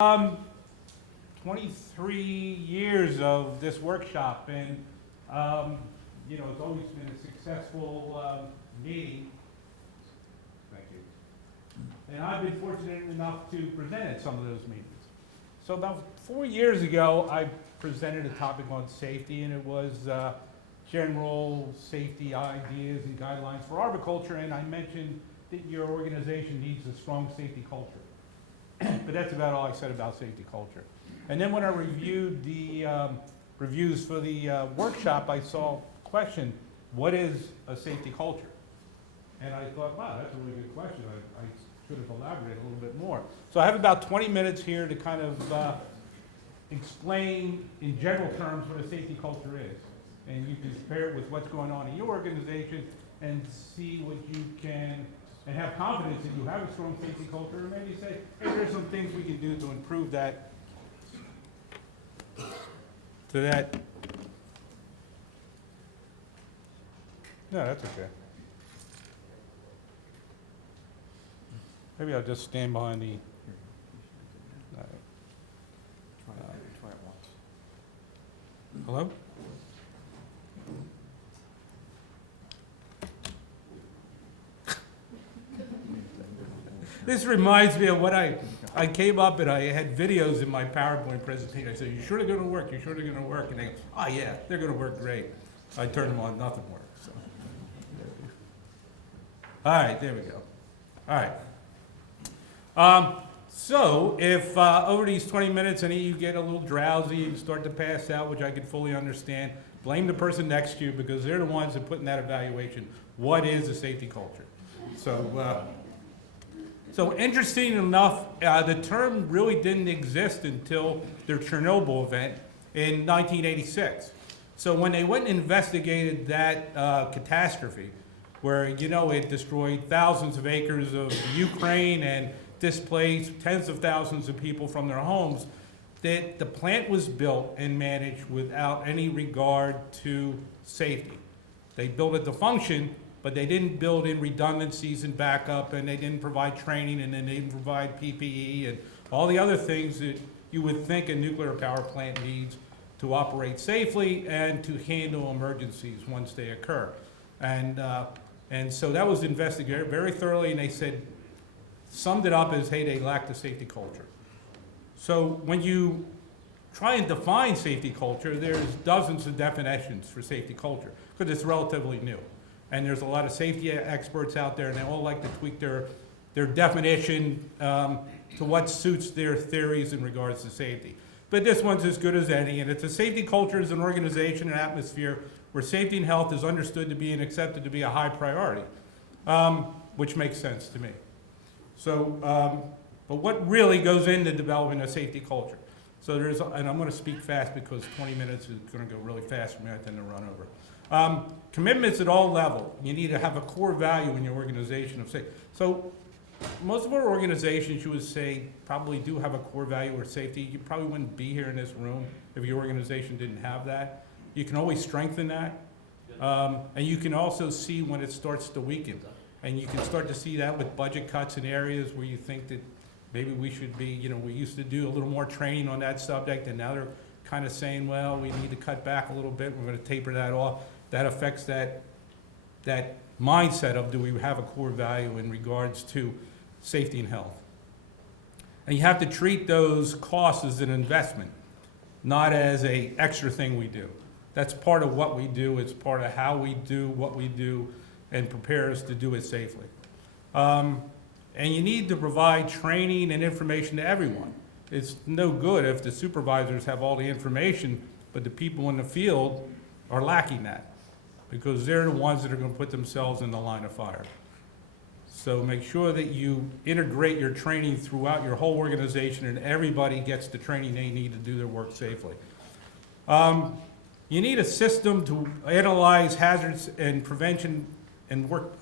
Um, 23 years of this workshop, and it's always been a successful meeting. Thank you. And I've been fortunate enough to present at some of those meetings. So about 4 years ago, I presented a topic on safety, and it was general safety ideas and guidelines for arboriculture, and I mentioned that your organization needs a strong safety culture. But that's about all I said about safety culture. And then when I reviewed the reviews for the workshop, I saw a question, what is a safety culture? And I thought, wow, that's a really good question. I should have elaborated a little bit more. So I have about 20 minutes here to kind of explain in general terms what a safety culture is. And you can compare it with what's going on in your organization and see what you can, and have confidence that you have a strong safety culture, and maybe say, hey, there's some things we can do to improve that, No, that's okay. Maybe I'll just stand behind the, Try it once. hello? This reminds me of what I came up and I had videos in my PowerPoint presentation. I said, you sure they're gonna work? You sure they're gonna work? And they go, oh yeah, they're gonna work great. I turned them on, nothing worked, so. All right, there we go. All right. So if over these 20 minutes any of you get a little drowsy and start to pass out, which I could fully understand, blame the person next to you because they're the ones that put in that evaluation. What is a safety culture? So interesting enough, the term really didn't exist until the Chernobyl event in 1986. So when they went and investigated that catastrophe, where it destroyed thousands of acres of Ukraine and displaced tens of thousands of people from their homes, that the plant was built and managed without any regard to safety. They built it to function, but they didn't build in redundancies and backup, and they didn't provide training, and then they didn't provide PPE and all the other things that you would think a nuclear power plant needs to operate safely and to handle emergencies once they occur. And so that was investigated very thoroughly, and they summed it up as, hey, they lacked a safety culture. So when you try and define safety culture, there's dozens of definitions for safety culture, because it's relatively new. And there's a lot of safety experts out there, and they all like to tweak their definition to what suits their theories in regards to safety. But this one's as good as any, and it's a safety culture is an organization and atmosphere where safety and health is understood to be and accepted to be a high priority, which makes sense to me. So, but what really goes into developing a safety culture? So and I'm going to speak fast because 20 minutes is going to go really fast for me. I tend to run over. Commitments at all levels. You need to have a core value in your organization of safety. So most of our organizations, you would say, probably do have a core value of safety. You probably wouldn't be here in this room if your organization didn't have that. You can always strengthen that. And you can also see when it starts to weaken. And you can start to see that with budget cuts in areas where you think that maybe we should be, we used to do a little more training on that subject, and now they're kind of saying, well, we need to cut back a little bit. We're going to taper that off. That affects that mindset of, do we have a core value in regards to safety and health? And you have to treat those costs as an investment, not as an extra thing we do. That's part of what we do. It's part of how we do what we do and prepare us to do it safely. And you need to provide training and information to everyone. It's no good if the supervisors have all the information, but the people in the field are lacking that, because they're the ones that are going to put themselves in the line of fire. So make sure that you integrate your training throughout your whole organization, and everybody gets the training they need to do their work safely. You need a system to analyze hazards and prevention and work.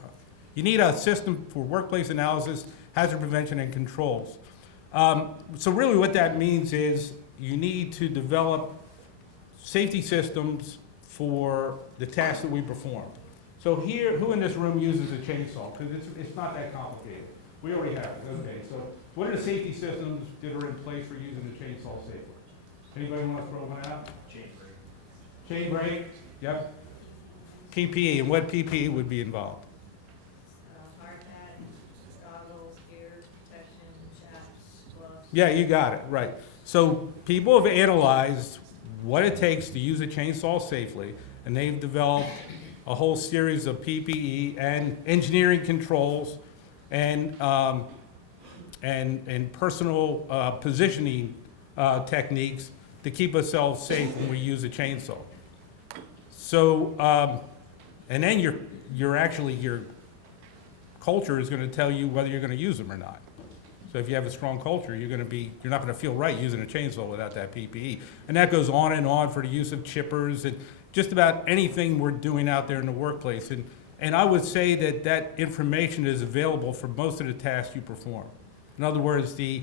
You need a system for workplace analysis, hazard prevention, and controls. So really what that means is you need to develop safety systems for the tasks that we perform. So here, who in this room uses a chainsaw? Because it's not that complicated. We already have it, okay. So what are the safety systems that are in place for using the chainsaw safely? Anybody want to throw one out? Chain brake, yep. PPE, and what PPE would be involved? Hard hat, goggles, gear, protection, chaps, gloves. Yeah, you got it, right. So people have analyzed what it takes to use a chainsaw safely, and they've developed a whole series of PPE and engineering controls and personal positioning techniques to keep ourselves safe when we use a chainsaw. So, and then your culture is going to tell you whether you're going to use them or not. So if you have a strong culture, you're not going to feel right using a chainsaw without that PPE. And that goes on and on for the use of chippers and just about anything we're doing out there in the workplace. And I would say that that information is available for most of the tasks you perform. In other words, the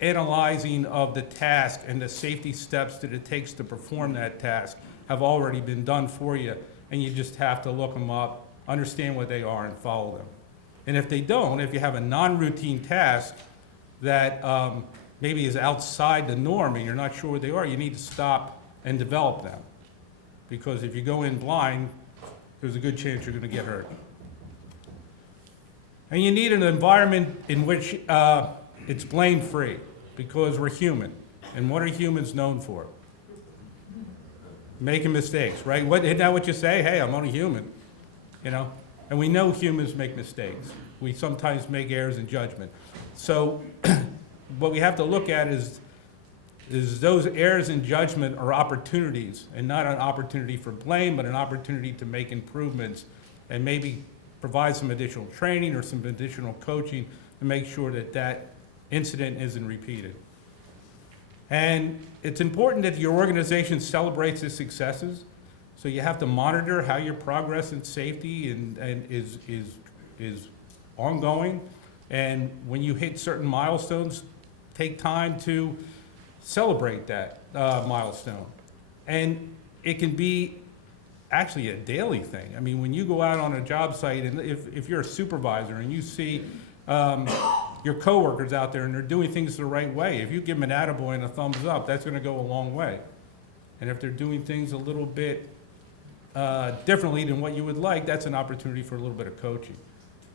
analyzing of the task and the safety steps that it takes to perform that task have already been done for you, and you just have to look them up, understand what they are, and follow them. And if they don't, if you have a non-routine task that maybe is outside the norm and you're not sure what they are, you need to stop and develop them. Because if you go in blind, there's a good chance you're going to get hurt. And you need an environment in which it's blame-free, because we're human. And what are humans known for? Making mistakes, right? Isn't that what you say? Hey, I'm only human, you know? And we know humans make mistakes. We sometimes make errors in judgment. So what we have to look at is those errors in judgment are opportunities, and not an opportunity for blame, but an opportunity to make improvements and maybe provide some additional training or some additional coaching to make sure that that incident isn't repeated. And it's important that your organization celebrates its successes. So you have to monitor how your progress in safety and is ongoing. And when you hit certain milestones, take time to celebrate that milestone. And it can be actually a daily thing. I mean, when you go out on a job site, and if you're a supervisor and you see your coworkers out there and they're doing things the right way, if you give them an attaboy and a thumbs up, that's going to go a long way. And if they're doing things a little bit differently than what you would like, that's an opportunity for a little bit of coaching.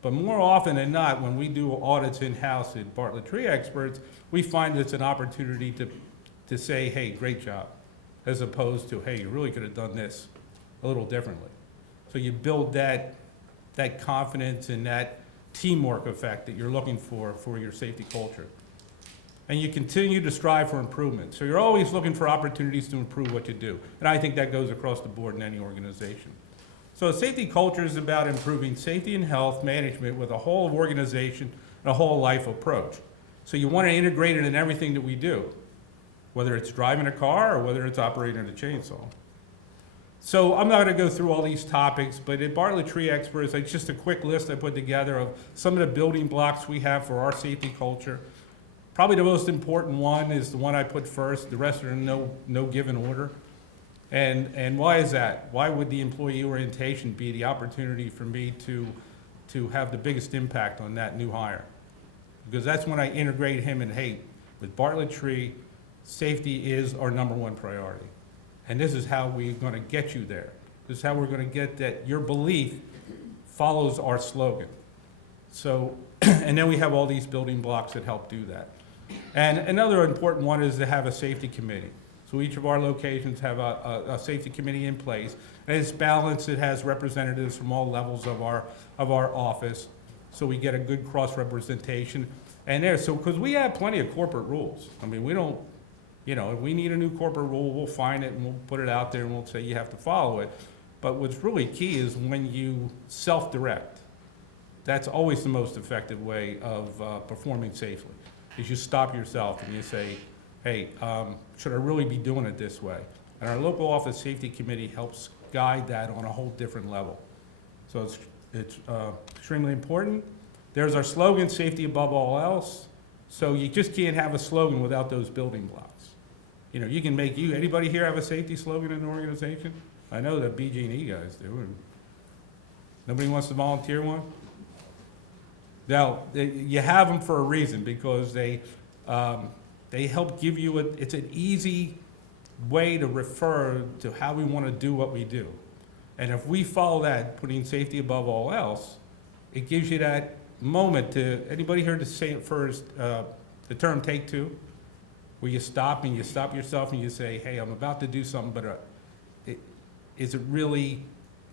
But more often than not, when we do audits in-house at Bartlett Tree Experts, we find it's an opportunity to say, hey, great job, as opposed to, hey, you really could have done this a little differently. So you build that confidence and that teamwork effect that you're looking for your safety culture. And you continue to strive for improvement. So you're always looking for opportunities to improve what you do. And I think that goes across the board in any organization. So a safety culture is about improving safety and health management with a whole of organization and a whole life approach. So you want to integrate it in everything that we do, whether it's driving a car or whether it's operating a chainsaw. So I'm not going to go through all these topics, but at Bartlett Tree Experts, it's just a quick list I put together of some of the building blocks we have for our safety culture. Probably the most important one is the one I put first. The rest are in no given order. And why is that? Why would the employee orientation be the opportunity for me to have the biggest impact on that new hire? Because that's when I integrate him and, hey, with Bartlett Tree, safety is our #1 priority. And this is how we're going to get you there. This is how we're going to get that your belief follows our slogan. So, and then we have all these building blocks that help do that. And another important one is to have a safety committee. So each of our locations have a safety committee in place. And it's balanced. It has representatives from all levels of our office. So we get a good cross-representation. And because we have plenty of corporate rules. I mean, we don't, if we need a new corporate rule, we'll find it and we'll put it out there and we'll say you have to follow it. But what's really key is when you self-direct. That's always the most effective way of performing safely, is you stop yourself and you say, hey, should I really be doing it this way? And our local office safety committee helps guide that on a whole different level. So it's extremely important. There's our slogan, safety above all else. So you just can't have a slogan without those building blocks. You can anybody here have a safety slogan in an organization? I know that BG&E guys do. And nobody wants to volunteer one? Now, you have them for a reason, because they help give you, it's an easy way to refer to how we want to do what we do. And if we follow that, putting safety above all else, it gives you that moment to, anybody heard to say it first, the term take two? Where you stop and you stop yourself and you say, hey, I'm about to do something, but is it really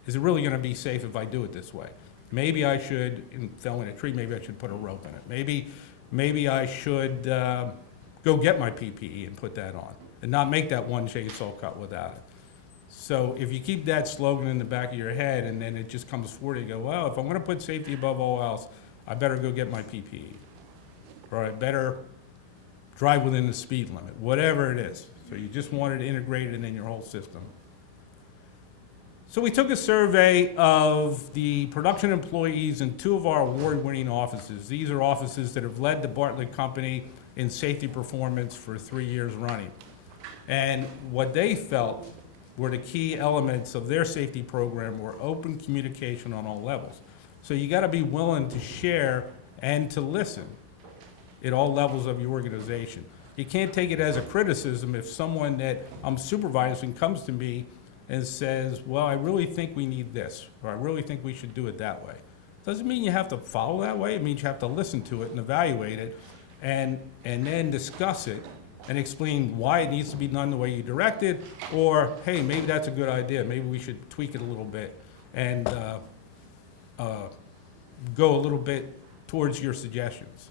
gonna be safe if I do it this way? Maybe I should, in felling a tree, maybe I should put a rope in it. Maybe I should go get my PPE and put that on, and not make that one chainsaw cut without it. So if you keep that slogan in the back of your head, and then it just comes forward, you go, well, if I'm gonna put safety above all else, I better go get my PPE. Or I better drive within the speed limit, whatever it is. So you just want it integrated in your whole system. So we took a survey of the production employees in 2 of our award-winning offices. These are offices that have led the Bartlett Company in safety performance for 3 years running. And what they felt were the key elements of their safety program were open communication on all levels. So you gotta be willing to share and to listen at all levels of your organization. You can't take it as a criticism if someone that I'm supervising comes to me and says, well, I really think we need this, or I really think we should do it that way. Doesn't mean you have to follow that way. It means you have to listen to it and evaluate it, and then discuss it and explain why it needs to be done the way you directed, or, hey, maybe that's a good idea. Maybe we should tweak it a little bit and go a little bit towards your suggestions.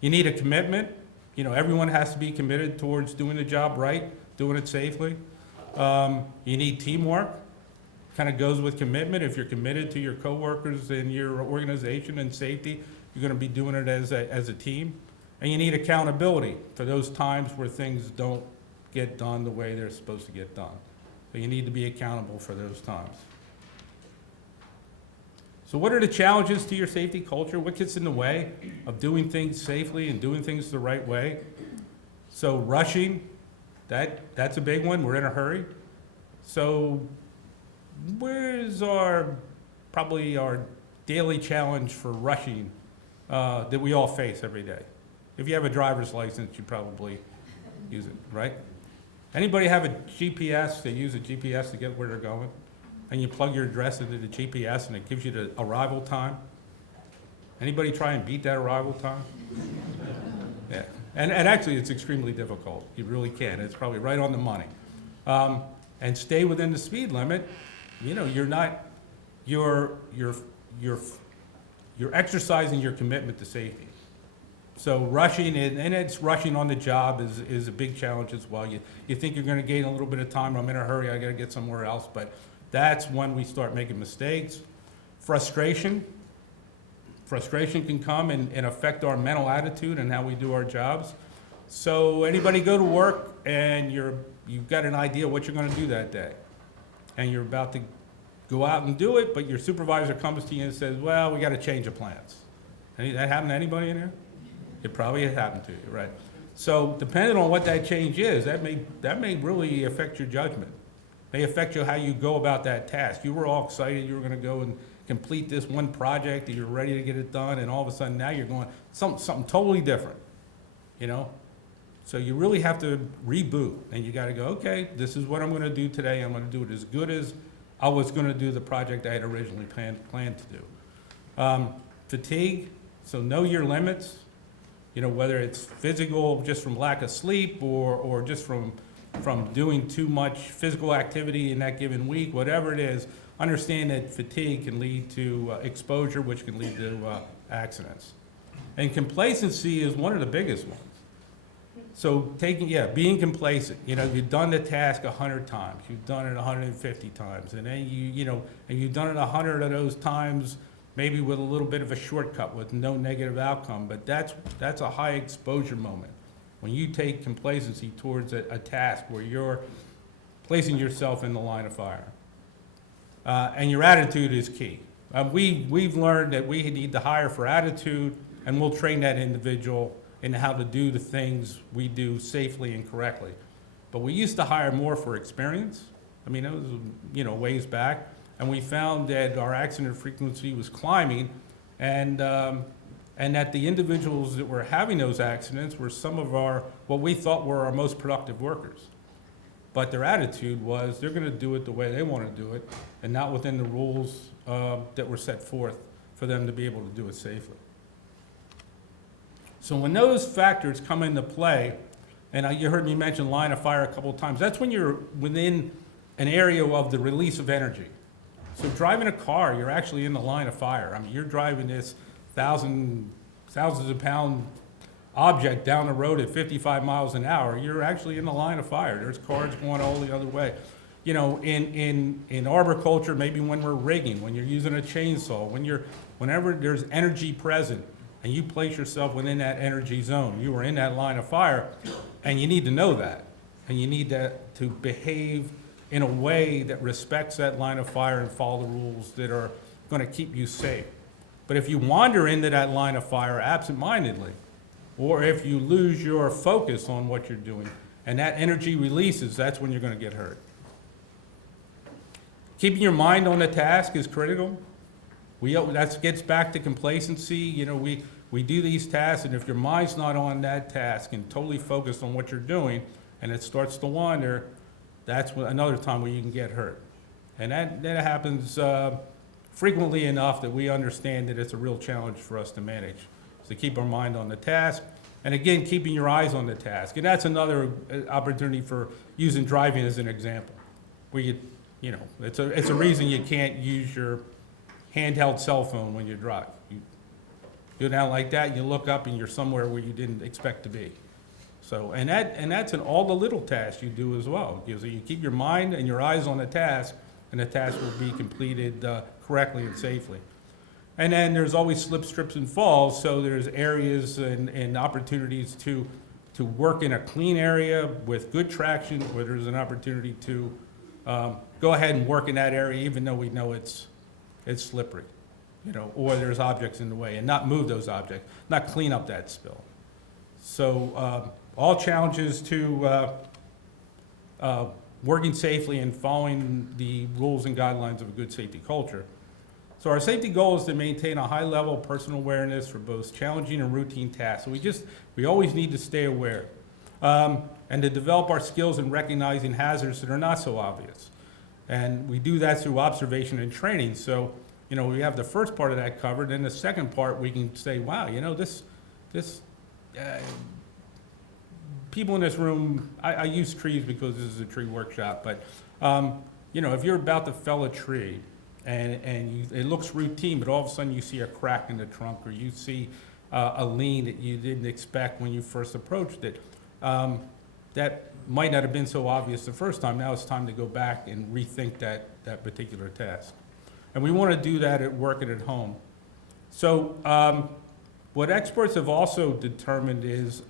You need a commitment. You know, everyone has to be committed towards doing the job right, doing it safely. You need teamwork. Kind of goes with commitment. If you're committed to your coworkers and your organization and safety, you're going to be doing it as a team. And you need accountability for those times where things don't get done the way they're supposed to get done. So you need to be accountable for those times. So what are the challenges to your safety culture? What gets in the way of doing things safely and doing things the right way? So rushing, that's a big one. We're in a hurry. So where's probably our daily challenge for rushing that we all face every day? If you have a driver's license, you probably use it, right? Anybody have a GPS? They use a GPS to get where they're going? And you plug your address into the GPS and it gives you the arrival time? Anybody try and beat that arrival time? Yeah, and actually it's extremely difficult. You really can. It's probably right on the money. And stay within the speed limit. You know, you're exercising your commitment to safety. So rushing, and it's rushing on the job is a big challenge as well. You think you're gonna gain a little bit of time, I'm in a hurry, I gotta get somewhere else, but that's when we start making mistakes. Frustration can come and affect our mental attitude and how we do our jobs. So anybody go to work and you've got an idea what you're gonna do that day, and you're about to go out and do it, but your supervisor comes to you and says, well, we gotta change the plans. That happen to anybody in here? It probably has happened to you, right? So depending on what that change is, that may really affect your judgment. May affect you how you go about that task. You were all excited you were gonna go and complete this one project, and you're ready to get it done, and all of a sudden now you're going something totally different, you know? So you really have to reboot, and you gotta go, okay, this is what I'm gonna do today. I'm gonna do it as good as I was gonna do the project I had originally planned to do. Fatigue, so know your limits. You know, whether it's physical just from lack of sleep or just from doing too much physical activity in that given week, whatever it is, understand that fatigue can lead to exposure, which can lead to accidents. And complacency is one of the biggest ones. So being complacent. You know, you've done the task 100 times, you've done it 150 times, and then and you've done it 100 of those times, maybe with a little bit of a shortcut with no negative outcome, but that's a high exposure moment. When you take complacency towards a task where you're placing yourself in the line of fire. And your attitude is key. We've learned that we need to hire for attitude, and we'll train that individual in how to do the things we do safely and correctly. But we used to hire more for experience. I mean, it was, ways back. And we found that our accident frequency was climbing, and and that the individuals that were having those accidents were some of our, what we thought were our most productive workers. But their attitude was they're gonna do it the way they wanna do it, and not within the rules that were set forth for them to be able to do it safely. So when those factors come into play, and you heard me mention line of fire a couple of times, that's when you're within an area of the release of energy. So driving a car, you're actually in the line of fire. I mean, you're driving this thousands of pound object down the road at 55 miles an hour. You're actually in the line of fire. There's cars going all the other way. You know, in arboriculture, maybe when we're rigging, when you're using a chainsaw, whenever there's energy present, and you place yourself within that energy zone, you are in that line of fire, and you need to know that. And you need to behave in a way that respects that line of fire and follow the rules that are gonna keep you safe. But if you wander into that line of fire absentmindedly, or if you lose your focus on what you're doing, and that energy releases, that's when you're gonna get hurt. Keeping your mind on the task is critical. That gets back to complacency. You know, we do these tasks, and if your mind's not on that task and totally focused on what you're doing, and it starts to wander, that's another time where you can get hurt. And that happens frequently enough that we understand that it's a real challenge for us to manage. So keep our mind on the task, and again, keeping your eyes on the task. And that's another opportunity for using driving as an example, where you know, it's a reason you can't use your handheld cell phone when you drive. You go down like that, and you look up, and you're somewhere where you didn't expect to be. So, and that's in all the little tasks you do as well. So you keep your mind and your eyes on the task, and the task will be completed correctly and safely. And then there's always slips, trips, and falls, so there's areas and opportunities to work in a clean area with good traction, where there's an opportunity to go ahead and work in that area even though we know it's slippery, you know, or there's objects in the way, and not move those objects, not clean up that spill. So all challenges to working safely and following the rules and guidelines of a good safety culture. So our safety goal is to maintain a high level of personal awareness for both challenging and routine tasks. So we always need to stay aware, and to develop our skills in recognizing hazards that are not so obvious. And we do that through observation and training. So, you know, we have the first part of that covered, and the second part we can say, wow, you know, people in this room, I use trees because this is a tree workshop, but, you know, if you're about to fell a tree, and it looks routine, but all of a sudden you see a crack in the trunk, or you see a lean that you didn't expect when you first approached it, that might not have been so obvious the first time. Now it's time to go back and rethink that particular task. And we want to do that at work and at home. So what experts have also determined is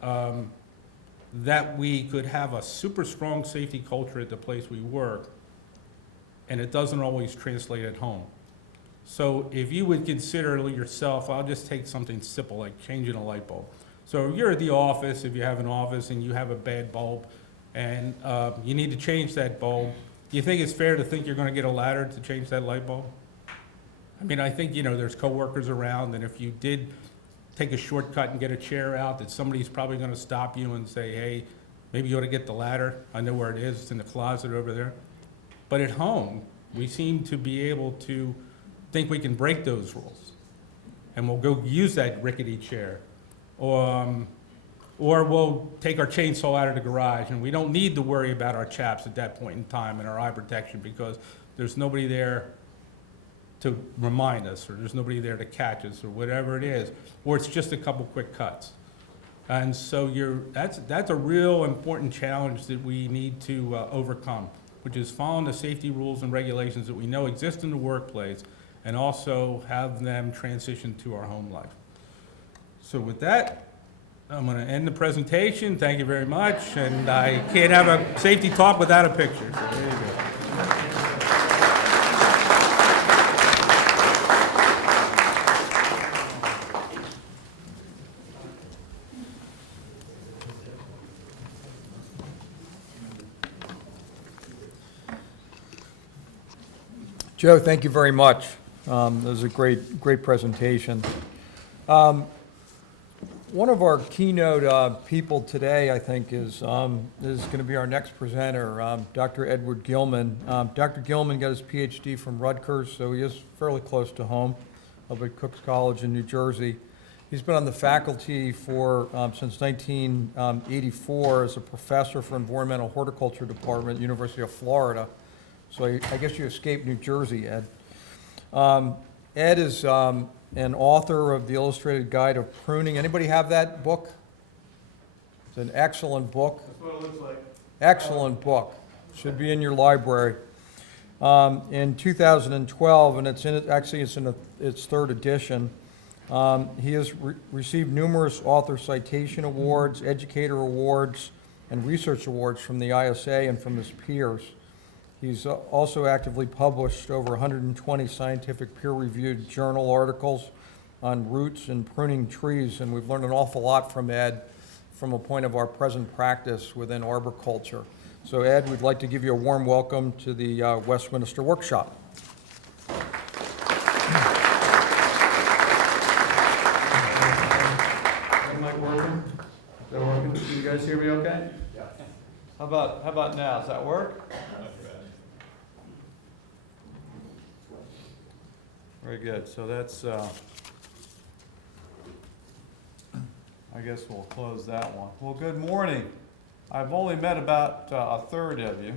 that we could have a super strong safety culture at the place we work, and it doesn't always translate at home. So if you would consider yourself, I'll just take something simple like changing a light bulb. So if you're at the office, if you have an office and you have a bad bulb, and you need to change that bulb, do you think it's fair to think you're gonna get a ladder to change that light bulb? I mean, I think, you know, there's coworkers around, and if you did take a shortcut and get a chair out, that somebody's probably gonna stop you and say, hey, maybe you ought to get the ladder. I know where it is, it's in the closet over there. But at home, we seem to be able to think we can break those rules, and we'll go use that rickety chair. Or we'll take our chainsaw out of the garage, and we don't need to worry about our chaps at that point in time and our eye protection, because there's nobody there to remind us, or there's nobody there to catch us, or whatever it is, or it's just a couple quick cuts. And so that's a real important challenge that we need to overcome, which is following the safety rules and regulations that we know exist in the workplace, and also have them transition to our home life. So with that, I'm going to end the presentation. Thank you very much. And I can't have a safety talk without a picture. So there you go. Joe, thank you very much. That was a great presentation. One of our keynote people today, I think, is going to be our next presenter, Dr. Edward Gilman. Dr. Gilman got his PhD from Rutgers, so he is fairly close to home, up at Cook's College in New Jersey. He's been on the faculty for since 1984 as a professor for environmental horticulture department, University of Florida. So I guess you escaped New Jersey, Ed. Ed is an author of the Illustrated Guide of Pruning. Anybody have that book? It's an excellent book. That's what it looks like. Excellent book. Should be in your library. In 2012, and it's in its third edition. He has received numerous author citation awards, educator awards, and research awards from the ISA and from his peers. He's also actively published over 120 scientific peer-reviewed journal articles on roots and pruning trees, and we've learned an awful lot from Ed from a point of our present practice within arboriculture. So Ed, we'd like to give you a warm welcome to the Westminster Workshop. Is mic working? Is that working? Can you guys hear me okay? Yeah. How about now? Does that work? Very good. So that's, I guess we'll close that one. Well, good morning. I've only met about a third of you.